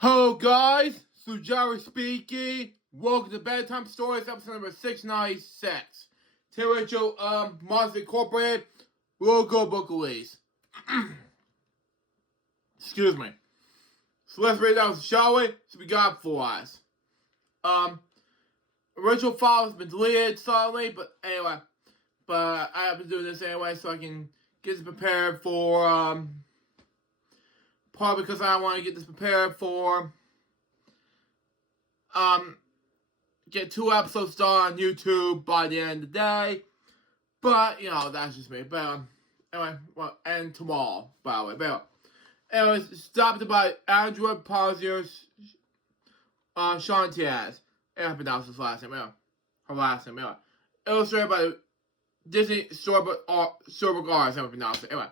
Hello guys, Jerry speaking. Welcome to Bedtime Stories, episode number 696. Territorial Monster Incorporated, logo book release. Excuse me. So let's read out, shall we? So we got for us. Original file has been deleted suddenly, but anyway. But I have to do this anyway so I can get this prepared for, probably because I want to get this prepared for, get 2 episodes done on YouTube by the end of the day. But, that's just me. But, anyway, well, and tomorrow, by the way. But, anyways, stopped by Andrew Posiers, Shantiaz. I pronounced his last name, her last name, illustrated by the Disney Storybook Arts, I pronounce it, anyway.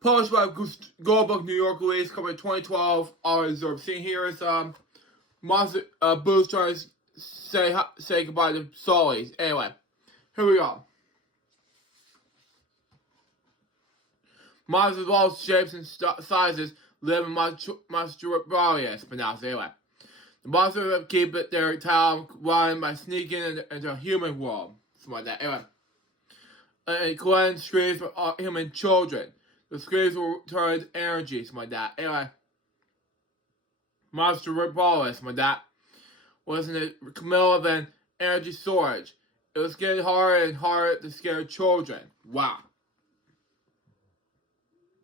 Published by Goldbook New York release, covering 2012, all reserved. Seeing here is, Monster, Boo's trying to say goodbye to Sully's. Anyway, here we go. Monsters of all shapes and sizes live in Monstrarius, pronounced anyway. The monsters keep their town running by sneaking into a human world. Something like that. Anyway. And Glenn screams for human children. The screams will turn into energy. Something like that. Anyway. Monstrarius, something like that. Wasn't it Camilla than energy storage? It was getting harder and harder to scare children. Wow.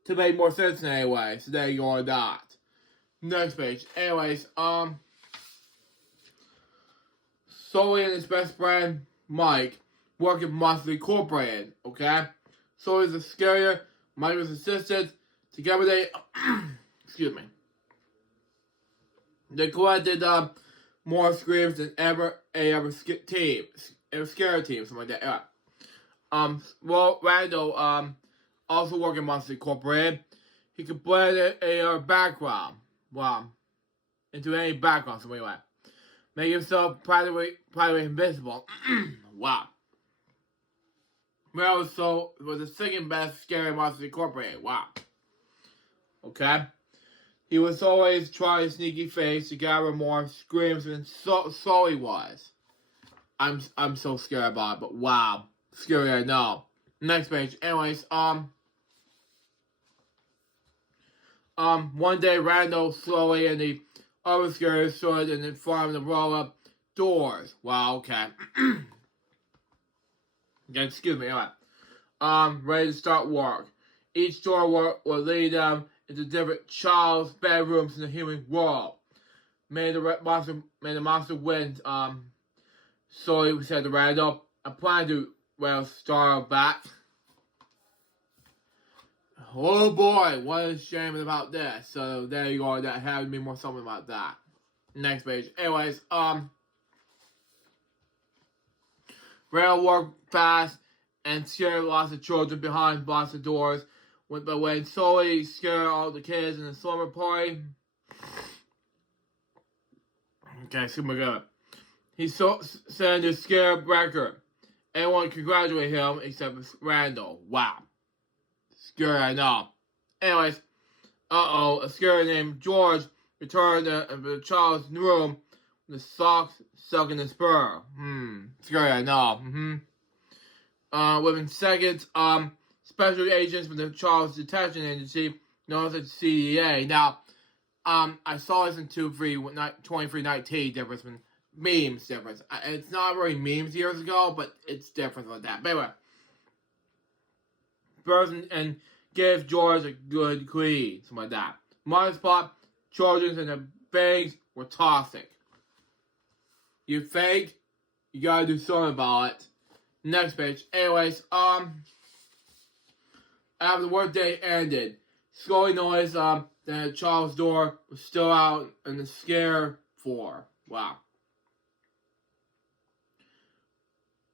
To make more sense anyway. So there you go on that. Next page. Anyways, Sully and his best friend, Mike, work at Monster Incorporated, okay? Sully's a scarier, Mike was assistant. Together they, excuse me. They collected, more screams than ever team. Scare team, something like that. Well, Randall, also working at Monster Incorporated. He could blend a background, into any background, something like that. Make himself practically invisible. Wow. Mel was the second best scary Monster Incorporated. Wow. Okay. He was always trying a sneaky face to gather more screams than Sully was. I'm so scared about it, but wow. Scary, I know. Next page. Anyways, one day Randall, Sully, and the other scares stood in front of the roll-up doors. Wow, okay. Excuse me, alright. Ready to start work. Each door will lead them into different child's bedrooms in the human world. May the monster win. So he said to Randall, I plan to, start back. Oh boy, what a shame about this. So there you go, that had to be more something about that. Next page. Anyways, Randall worked fast and scared lots of children behind lots of doors. But when Sully scared all the kids in the slumber party, okay, super good. He sent a scare record. Everyone congratulated him except Randall. Wow. Scary, I know. Anyways, a scary named George returned to the child's room with the socks stuck in his spur. Scary, I know. Within seconds, special agents from the Child's Detection Agency, known as CDA. Now, I saw this in 2319 difference from memes difference. It's not really memes years ago, but it's different like that. But anyway. Person and give George a good clean, something like that. My spot, children and the bags were toxic. You fake, you gotta do something about it. Next page. Anyways, after the workday ended, Scully noticed that the child's door was still out in the scare floor. Wow.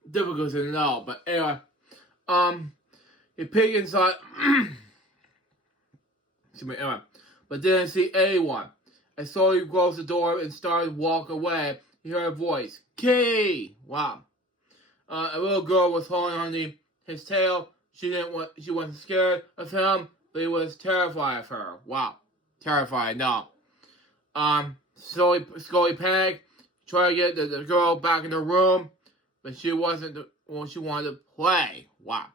Difficult to know, but anyway, he peeked inside, anyway, but didn't see anyone. As Sully closed the door and started to walk away, he heard a voice. Key! Wow. A little girl was holding on his tail. She wasn't scared of him, but he was terrified of her. Wow. Terrified, no. Scully panicked, tried to get the girl back in the room, but she wasn't the one she wanted to play. Wow.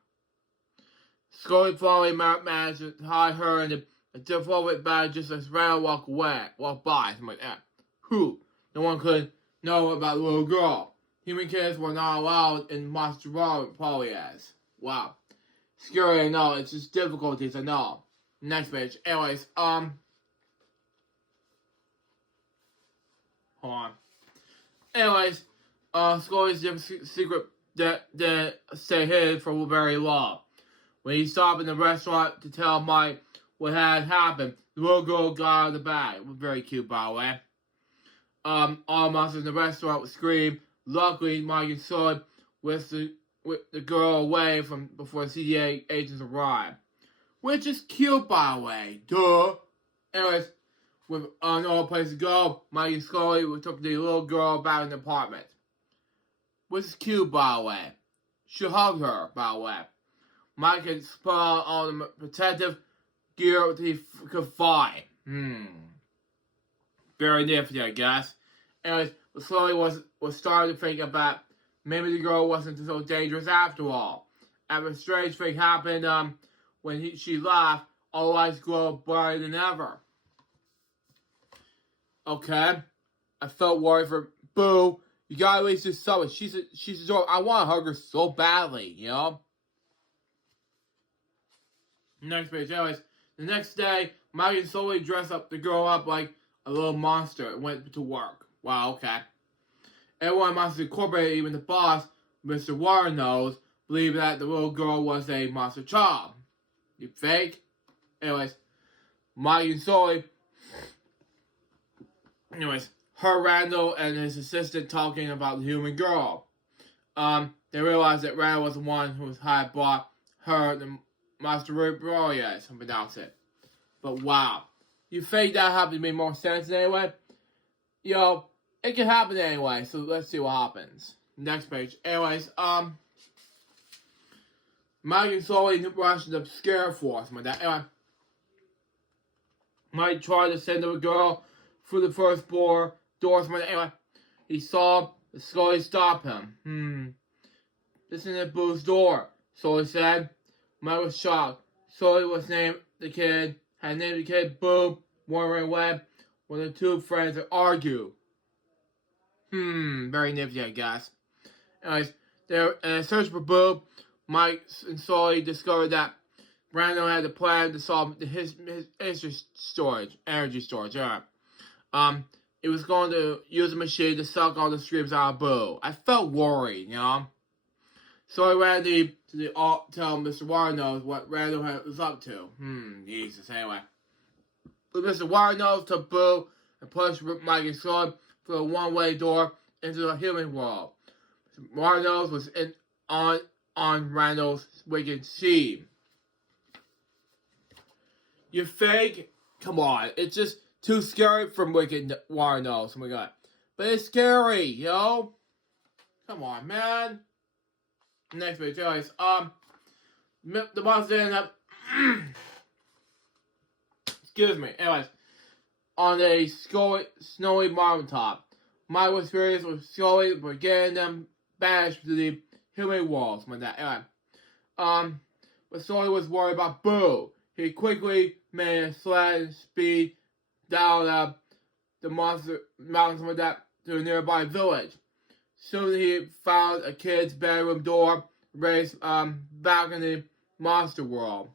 Scully finally managed to hide her in a different bag just as Randall walked by. Something like that. Who? No one could know about the little girl. Human kids were not allowed in Monster World, probably as. Wow. Scary, I know. It's just difficulties, I know. Next page. Anyways, hold on. Anyways, Scully's secret that stay hidden for very long. When he stopped in the restaurant to tell Mike what had happened, the little girl got out of the bag. It was very cute, by the way. All monsters in the restaurant would scream. Luckily, Mike and Scully whisked the girl away from before CDA agents arrived. Which is cute, by the way. Duh. Anyways, with no place to go, Mike and Scully took the little girl back in the apartment. Which is cute, by the way. She hugged her, by the way. Mike had put on all the protective gear that he could find. Very nifty, I guess. Anyways, Scully was starting to think about maybe the girl wasn't so dangerous after all. And a strange thing happened when she laughed, all lights glowed brighter than ever. Okay, I felt worried for Boo. You gotta at least do something. She's adorable. I want to hug her so badly, you know? Next page. Anyways, the next day, Mike and Sully dressed the girl up like a little monster and went to work. Wow, okay. Everyone at Monsters Incorporated, even the boss, Mr. Waternose, believed that the little girl was a monster child. You fake? Anyways, Mike and Sully, heard Randall and his assistant talking about the human girl. They realized that Randall was the one who had brought her the Monster Warriors, to pronounce it. But wow. You think that happened to make more sense anyway? Yo, it can happen anyway, so let's see what happens. Next page. Anyways, Mike and Sully rushed the scare force. Anyway, Mike tried to send the girl through the first door. Anyway, he saw Sully stop him. This isn't Boo's door, Sully said. Mike was shocked. Sully had named the kid Boo, wondering when the two friends would argue. Very nifty, I guess. Anyways, in a search for Boo, Mike and Sully discovered that Brandon had a plan to solve his energy storage. It was going to use a machine to suck all the screams out of Boo. I felt worried, you know. So I ran to tell Mr. Waternose what Randall was up to. Jesus, anyway. But Mr. Waternose took Boo and pushed Mike and Sully through a one-way door into the human world. Mr. Waternose was on Randall's wicked scheme. You fake? Come on, it's just too scary from wicked Waternose. Oh my god. But it's scary, yo. Come on, man. Next page, anyways, the monster ended up, excuse me, anyways, on a snowy mountaintop. Mike was furious with Scully for getting them banished to the human walls. Anyway, but Scully was worried about Boo. He quickly made a sled and speed down the monster mountains to a nearby village. Soon he found a kid's bedroom door raised back in the monster world.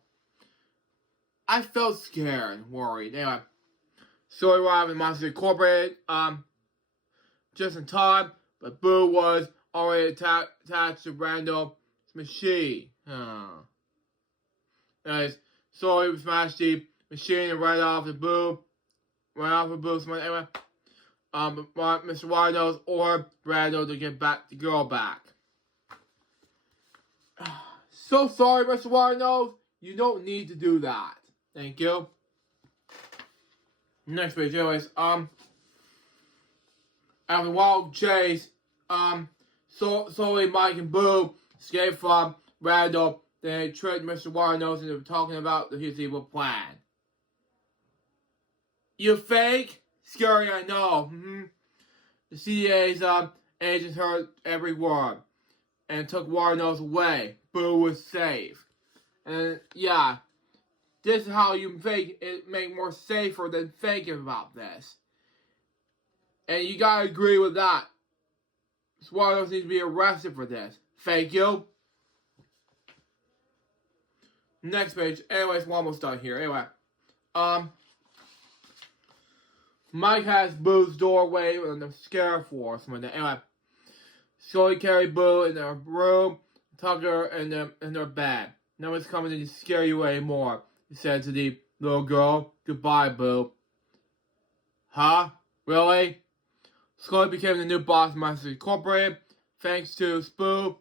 I felt scared and worried. Anyway, so he arrived in Monsters Incorporated just in time, but Boo was already attached to Randall's machine. Anyways, so he smashed the machine and ran off with Boo. Anyway. Mr. Waternose or Randall to get the girl back. So sorry, Mr. Waternose. You don't need to do that. Thank you. Next page, anyways. After a wild chase, Sully, Mike, and Boo escaped from Randall. They tricked Mr. Waternose into talking about his evil plan. You fake? Scary, I know. The CIA's agents heard every word and took Warner's away. Boo was safe. And yeah, this is how you make more safer than thinking about this. And you gotta agree with that. Swallows needs to be arrested for this. Thank you. Next page. Anyways, we're almost done here. Anyway, Mike has Boo's doorway and the scare force. Anyway, slowly carry Boo in their room, tuck her in their bed. No one's coming to scare you anymore, he said to the little girl. Goodbye, Boo. Huh? Really? Slowly became the new boss of Monster Incorporated. Thanks to Spoo,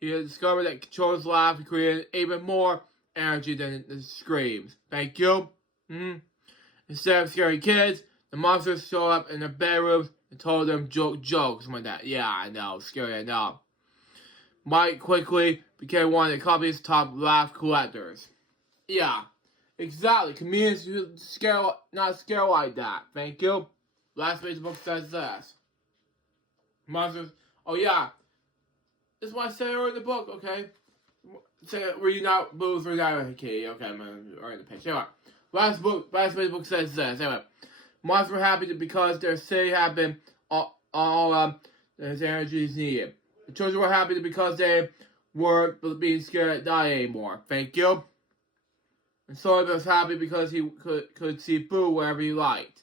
he had discovered that controls laugh and created even more energy than the screams. Thank you. Instead of scaring kids, the monsters showed up in their bedrooms and told them jokes like that. Yeah, I know. Scary, I know. Mike quickly became one of the company's top laugh collectors. Yeah, exactly. Comedians should not scare like that. Thank you. Last page of the book says this. Monsters. Oh, yeah. This is what I said earlier in the book, okay? Were you not Boo's reality? Okay, I'm already the page. Anyway, last page of the book says this. Anyway, monsters were happy because their city had been all his energy is needed. The children were happy because they weren't being scared at night anymore. Thank you. And Sullivan was happy because he could see Boo wherever he liked.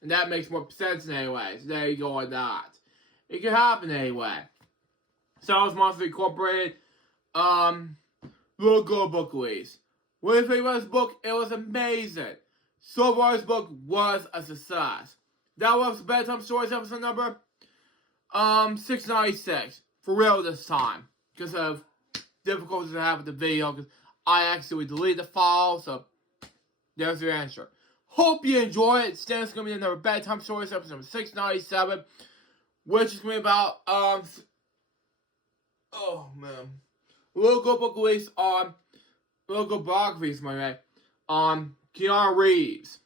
And that makes more sense anyway. So there you go on that. It can happen anyway. Star Wars Monsters Incorporated, real good book release. What do you think about this book? It was amazing. So far, this book was a success. That was Bedtime Stories episode number 696. For real this time. Because of difficulties I have with the video. Because I actually deleted the file. So, there's your answer. Hope you enjoy it. It's going to be another Bedtime Stories episode number 697. Which is going to be about, oh man. Real good book release on, real good biographies, my man. On Keanu Reeves.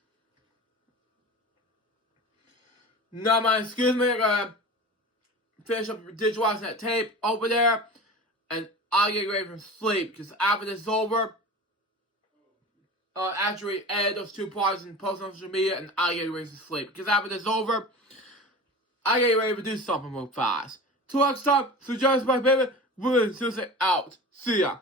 Now, man, excuse me, I'm gonna finish up digital watching that tape over there, and I'll get ready for sleep, because after this is over, actually edit those 2 parts and post on social media, and I'll get ready for sleep, because after this is over, I get ready to do something real fast. Till next time, so just my baby, we're seriously out. See ya.